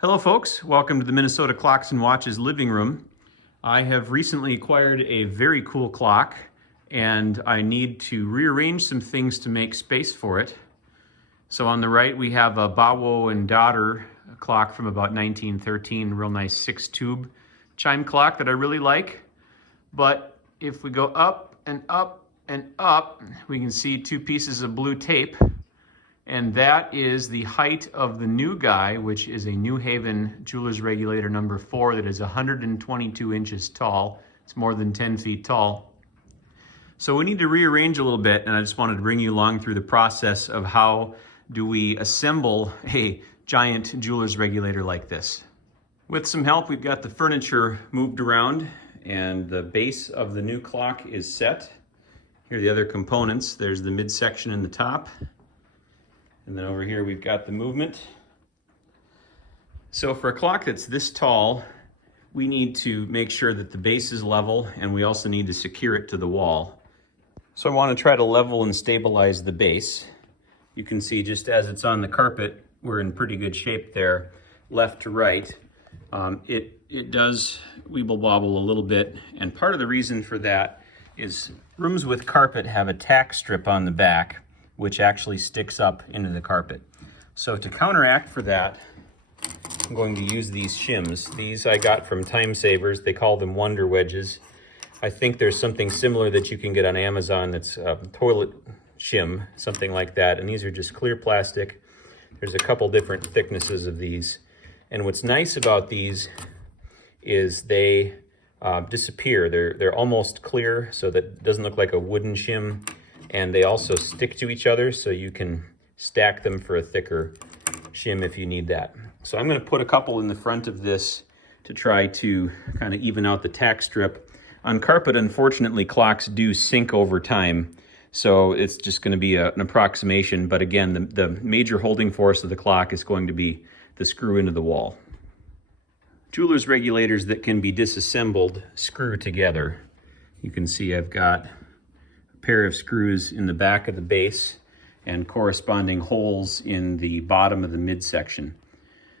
Hello folks, welcome to the Minnesota Clocks and Watches living room. I have recently acquired a very cool clock and I need to rearrange some things to make space for it. So on the right we have a Bawo and daughter clock from about 1913, real nice 6-tube chime clock that I really like. But if we go up and up and up, we can see two pieces of blue tape. And that is the height of the new guy, which is a New Haven Jeweler's Regulator No. 4 that is 122 inches tall. It's more than 10 feet tall. So we need to rearrange a little bit, and I just wanted to bring you along through the process of how do we assemble a giant Jeweler's Regulator like this. With some help, we've got the furniture moved around, and the base of the new clock is set. Here are the other components. There's the midsection and the top. And then over here we've got the movement. So for a clock that's this tall, we need to make sure that the base is level, and we also need to secure it to the wall. So I want to try to level and stabilize the base. You can see just as it's on the carpet, we're in pretty good shape there, left to right. It does weeble wobble a little bit, and part of the reason for that is rooms with carpet have a tack strip on the back which actually sticks up into the carpet. So to counteract for that, I'm going to use these shims. These I got from Time Savers. They call them Wonder Wedges. I think there's something similar that you can get on Amazon that's a toilet shim, something like that. And these are just clear plastic. There's a couple different thicknesses of these. And what's nice about these is they disappear. They're almost clear, so that it doesn't look like a wooden shim. And they also stick to each other, so you can stack them for a thicker shim if you need that. So I'm going to put a couple in the front of this to try to kind of even out the tack strip. On carpet, unfortunately, clocks do sink over time, so it's just going to be an approximation. But again, the major holding force of the clock is going to be the screw into the wall. Jeweler's regulators that can be disassembled screw together. You can see I've got pair of screws in the back of the base and corresponding holes in the bottom of the midsection.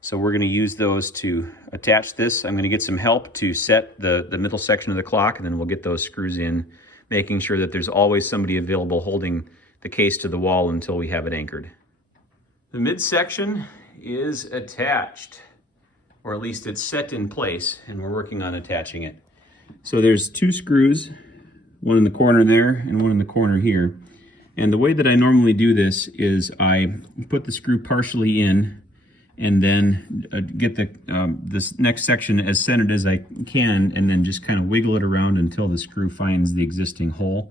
So we're going to use those to attach this. I'm going to get some help to set the middle section of the clock, and then we'll get those screws in, making sure that there's always somebody available holding the case to the wall until we have it anchored. The midsection is attached, or at least it's set in place, and we're working on attaching it. So there's two screws, one in the corner there and one in the corner here. And the way that I normally do this is I put the screw partially in and then get this next section as centered as I can, and then just kind of wiggle it around until the screw finds the existing hole.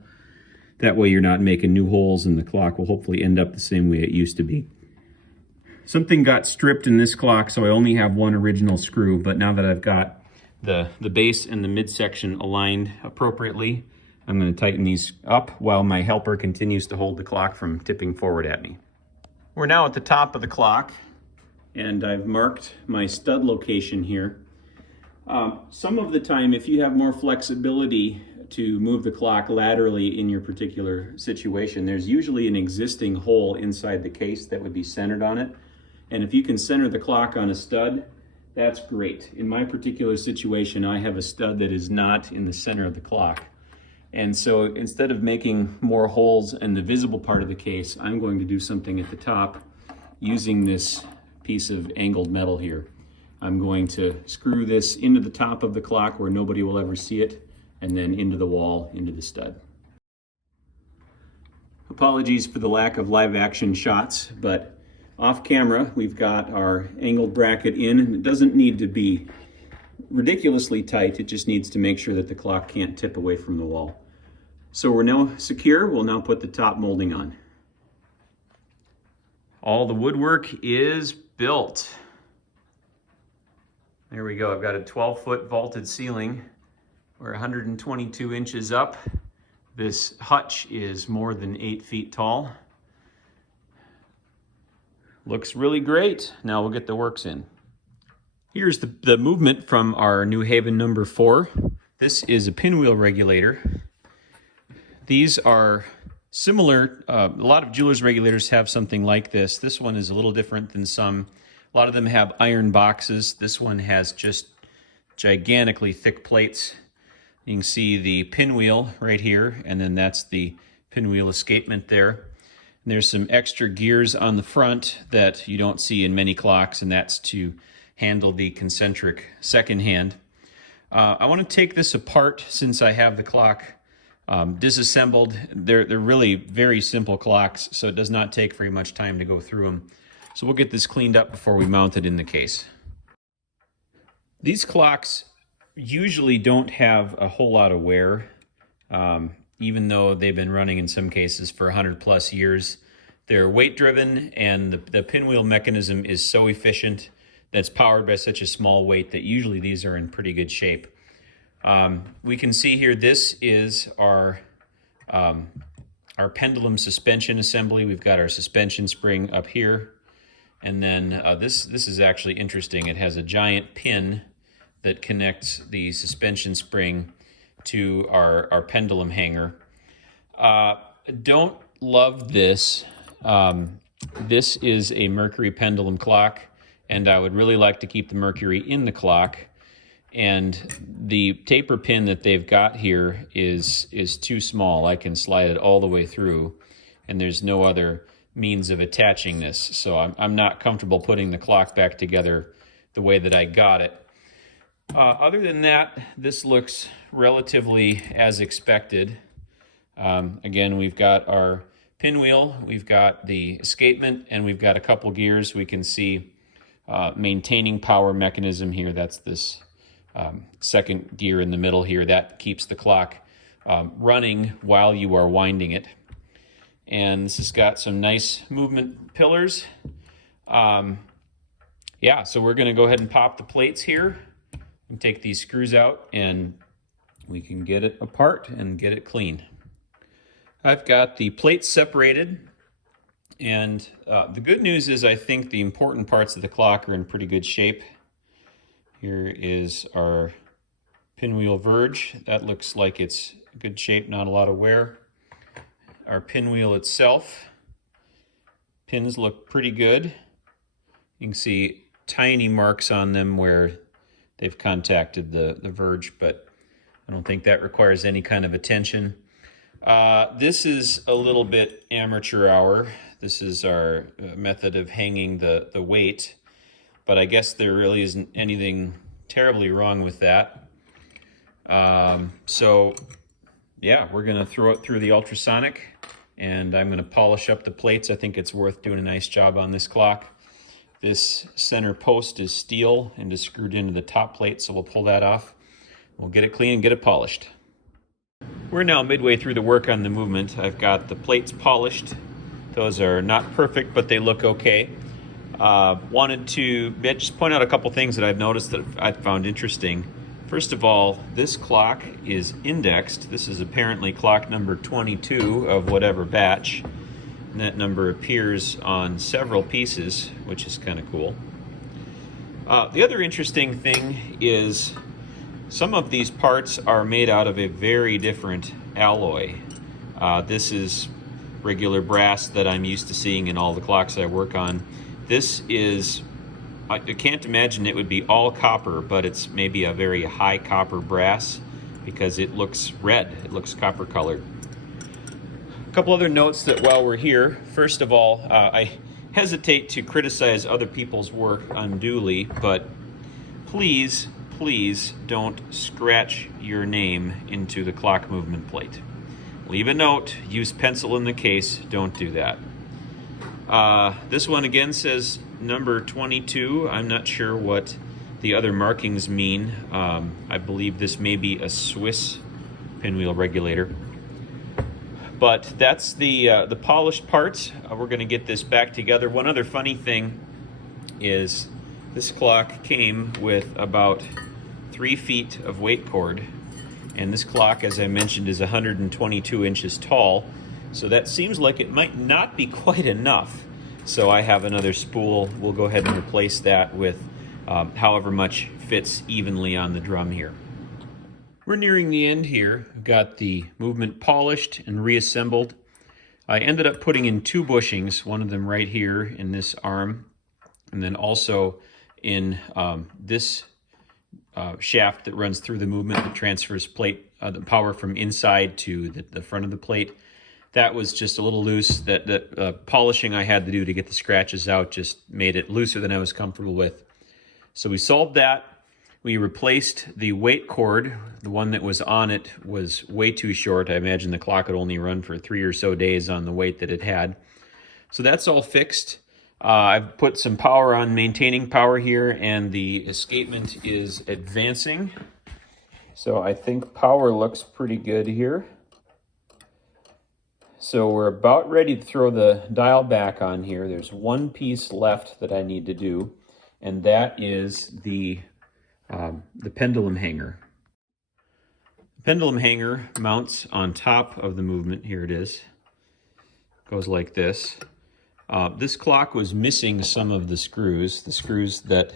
That way you're not making new holes, and the clock will hopefully end up the same way it used to be. Something got stripped in this clock, so I only have one original screw, but now that I've got the base and the midsection aligned appropriately, I'm going to tighten these up while my helper continues to hold the clock from tipping forward at me. We're now at the top of the clock, and I've marked my stud location here. Some of the time, if you have more flexibility to move the clock laterally in your particular situation, there's usually an existing hole inside the case that would be centered on it. And if you can center the clock on a stud, that's great. In my particular situation, I have a stud that is not in the center of the clock. And so instead of making more holes in the visible part of the case, I'm going to do something at the top using this piece of angled metal here. I'm going to screw this into the top of the clock where nobody will ever see it, and then into the wall, into the stud. Apologies for the lack of live action shots, but off camera we've got our angled bracket in, and it doesn't need to be ridiculously tight. It just needs to make sure that the clock can't tip away from the wall. So we're now secure. We'll now put the top molding on. All the woodwork is built. There we go. I've got a 12-foot vaulted ceiling. We're 122 inches up. This hutch is more than 8 feet tall. Looks really great. Now we'll get the works in. Here's the movement from our New Haven No. 4. This is a pinwheel regulator. These are similar. A lot of Jeweler's regulators have something like this. This one is a little different than some. A lot of them have iron boxes. This one has just gigantically thick plates. You can see the pinwheel right here, and then that's the pinwheel escapement there. And there's some extra gears on the front that you don't see in many clocks, and that's to handle the concentric second hand. I want to take this apart since I have the clock disassembled. They're really very simple clocks, so it does not take very much time to go through them. So we'll get this cleaned up before we mount it in the case. These clocks usually don't have a whole lot of wear, even though they've been running in some cases for 100+ years. They're weight driven, and the pinwheel mechanism is so efficient that's powered by such a small weight that usually these are in pretty good shape. We can see here, this is our pendulum suspension assembly. We've got our suspension spring up here. And then this is actually interesting. It has a giant pin that connects the suspension spring to our pendulum hanger. Don't love this. This is a mercury pendulum clock, and I would really like to keep the mercury in the clock. And the taper pin that they've got here is too small. I can slide it all the way through, and there's no other means of attaching this. So I'm not comfortable putting the clock back together the way that I got it. Other than that, this looks relatively as expected. Again, we've got our pinwheel, we've got the escapement, and we've got a couple gears. We can see maintaining power mechanism here. That's this second gear in the middle here. That keeps the clock running while you are winding it. And this has got some nice movement pillars. Yeah, so we're gonna go ahead and pop the plates here and take these screws out, and we can get it apart and get it clean. I've got the plates separated, and the good news is I think the important parts of the clock are in pretty good shape. Here is our pinwheel verge. That looks like it's good shape, not a lot of wear. Our pinwheel itself, pins look pretty good. You can see tiny marks on them where they've contacted the verge, but I don't think that requires any kind of attention. This is a little bit amateur hour. This is our method of hanging the weight, but I guess there really isn't anything terribly wrong with that. So yeah, we're gonna throw it through the ultrasonic, and I'm gonna polish up the plates. I think it's worth doing a nice job on this clock. This center post is steel and is screwed into the top plate, so we'll pull that off. We'll get it clean and get it polished. We're now midway through the work on the movement. I've got the plates polished. Those are not perfect, but they look okay. Wanted to just point out a couple things that I've noticed that I've found interesting. First of all, this clock is indexed. This is apparently clock number 22 of whatever batch. And that number appears on several pieces, which is kind of cool. The other interesting thing is some of these parts are made out of a very different alloy. This is regular brass that I'm used to seeing in all the clocks I work on. This is, I can't imagine it would be all copper, but it's maybe a very high copper brass because it looks red, it looks copper colored. A couple other notes that while we're here, first of all, I hesitate to criticize other people's work unduly, but please don't scratch your name into the clock movement plate. Leave a note, use pencil in the case, don't do that. This one again says number 22. I'm not sure what the other markings mean. I believe this may be a Swiss pinwheel regulator. But that's the polished part. We're gonna get this back together. One other funny thing is this clock came with about 3 feet of weight cord. And this clock, as I mentioned, is 122 inches tall. So that seems like it might not be quite enough. So I have another spool. We'll go ahead and replace that with however much fits evenly on the drum here. We're nearing the end here. I've got the movement polished and reassembled. I ended up putting in 2 bushings, one of them right here in this arm, And then also in this shaft that runs through the movement that transfers the power from inside to the front of the plate. That was just a little loose. That polishing I had to do to get the scratches out just made it looser than I was comfortable with. So we solved that. We replaced the weight cord. The one that was on it was way too short. I imagine the clock would only run for 3 or so days on the weight that it had. So that's all fixed. I've put some power on maintaining power here, and the escapement is advancing. So I think power looks pretty good here. So we're about ready to throw the dial back on here. There's one piece left that I need to do, and that is the pendulum hanger. The pendulum hanger mounts on top of the movement. Here it is. Goes like this. This clock was missing some of the screws. The screws that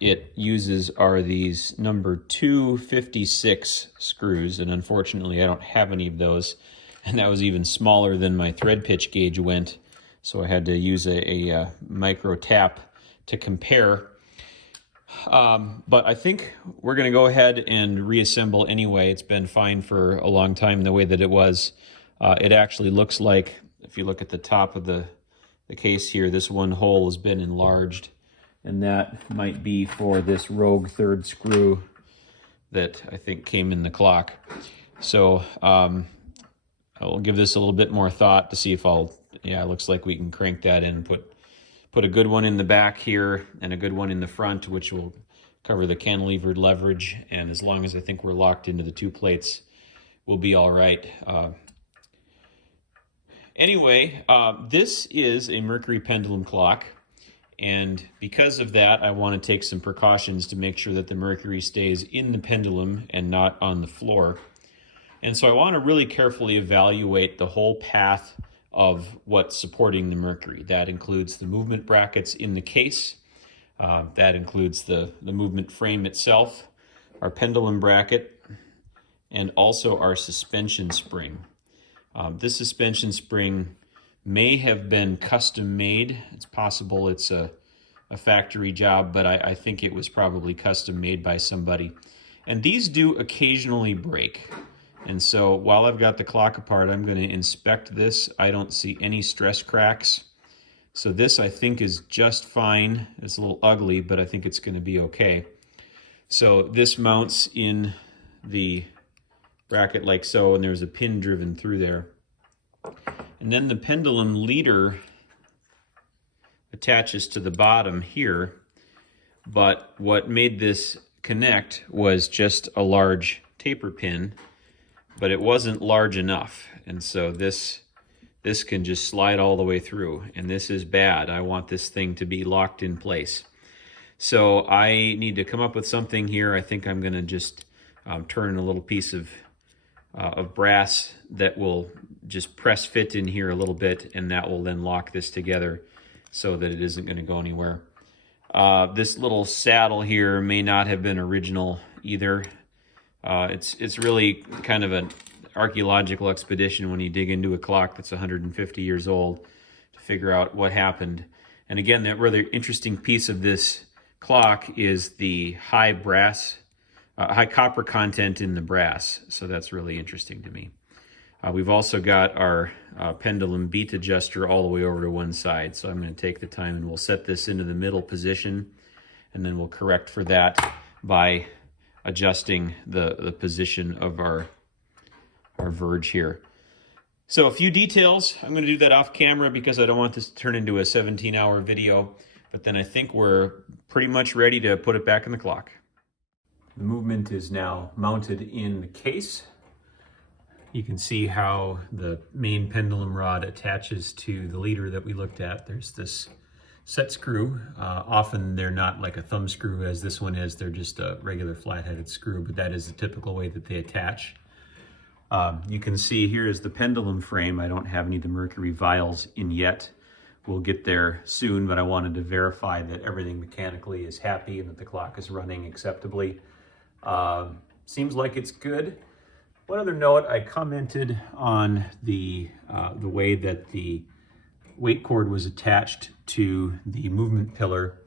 it uses are these number 256 screws, and unfortunately I don't have any of those, and that was even smaller than my thread pitch gauge went, so I had to use a micro tap to compare. But I think we're going to go ahead and reassemble anyway. It's been fine for a long time the way that it was. It actually looks like, if you look at the top of the case here, this one hole has been enlarged, and that might be for this rogue third screw that I think came in the clock. So I'll give this a little bit more thought to see if it looks like we can crank that in, put a good one in the back here and a good one in the front, which will cover the cantilevered leverage, and as long as I think we're locked into the two plates, we'll be all right. Anyway, this is a Mercury pendulum clock, and because of that, I want to take some precautions to make sure that the mercury stays in the pendulum and not on the floor. And so I want to really carefully evaluate the whole path of what's supporting the mercury. That includes the movement brackets in the case, that includes the movement frame itself, our pendulum bracket, and also our suspension spring. This suspension spring may have been custom made. It's possible it's a factory job, but I think it was probably custom made by somebody. And these do occasionally break. And so while I've got the clock apart, I'm going to inspect this. I don't see any stress cracks. So this I think is just fine. It's a little ugly, but I think it's going to be okay. So this mounts in the bracket like so, and there's a pin driven through there. And then the pendulum leader attaches to the bottom here, but what made this connect was just a large taper pin, but it wasn't large enough, and so this can just slide all the way through, and this is bad. I want this thing to be locked in place. So I need to come up with something here. I think I'm going to just turn a little piece of brass that will just press fit in here a little bit, and that will then lock this together so that it isn't going to go anywhere. This little saddle here may not have been original either. It's really kind of an archaeological expedition when you dig into a clock that's 150 years old to figure out what happened. And again, that rather interesting piece of this clock is the high copper content in the brass, so that's really interesting to me. We've also got our pendulum beat adjuster all the way over to one side, so I'm going to take the time and we'll set this into the middle position, and then we'll correct for that by adjusting the position of our verge here. So a few details. I'm going to do that off camera because I don't want this to turn into a 17-hour video, but then I think we're pretty much ready to put it back in the clock. The movement is now mounted in the case. You can see how the main pendulum rod attaches to the leader that we looked at. There's this set screw. Often they're not like a thumb screw as this one is. They're just a regular flat-headed screw, but that is the typical way that they attach. You can see here is the pendulum frame. I don't have any of the mercury vials in yet. We'll get there soon, but I wanted to verify that everything mechanically is happy and that the clock is running acceptably. Seems like it's good. One other note, I commented on the way that the weight cord was attached to the movement pillar.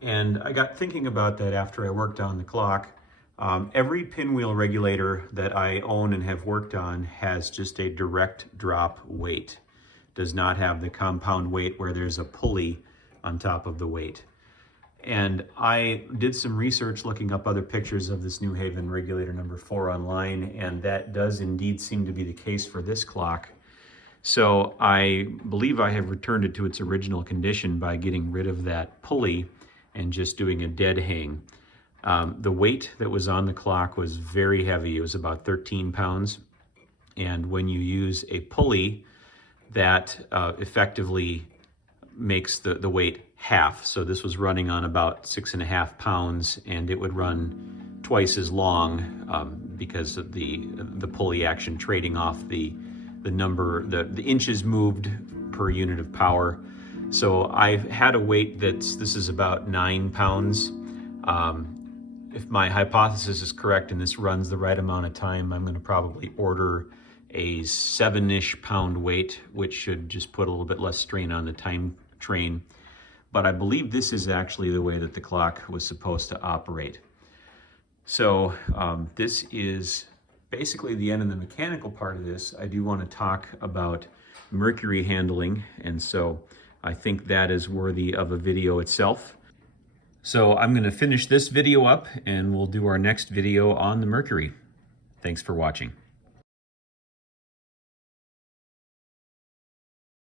And I got thinking about that after I worked on the clock. Every pinwheel regulator that I own and have worked on has just a direct drop weight. Does not have the compound weight where there's a pulley on top of the weight. And I did some research looking up other pictures of this new Haven Regulator number 4 online, and that does indeed seem to be the case for this clock. So I believe I have returned it to its original condition by getting rid of that pulley and just doing a dead hang. The weight that was on the clock was very heavy. It was about 13 pounds. And when you use a pulley, that effectively makes the weight half. So this was running on about 6.5 pounds, and it would run twice as long because of the pulley action trading off the inches moved per unit of power. So I've had a weight this is about 9 pounds. If my hypothesis is correct and this runs the right amount of time, I'm going to probably order a 7-ish pound weight, which should just put a little bit less strain on the time train. But I believe this is actually the way that the clock was supposed to operate. So this is basically the end of the mechanical part of this. I do want to talk about mercury handling, and so I think that is worthy of a video itself. So I'm going to finish this video up and we'll do our next video on the mercury. Thanks for watching.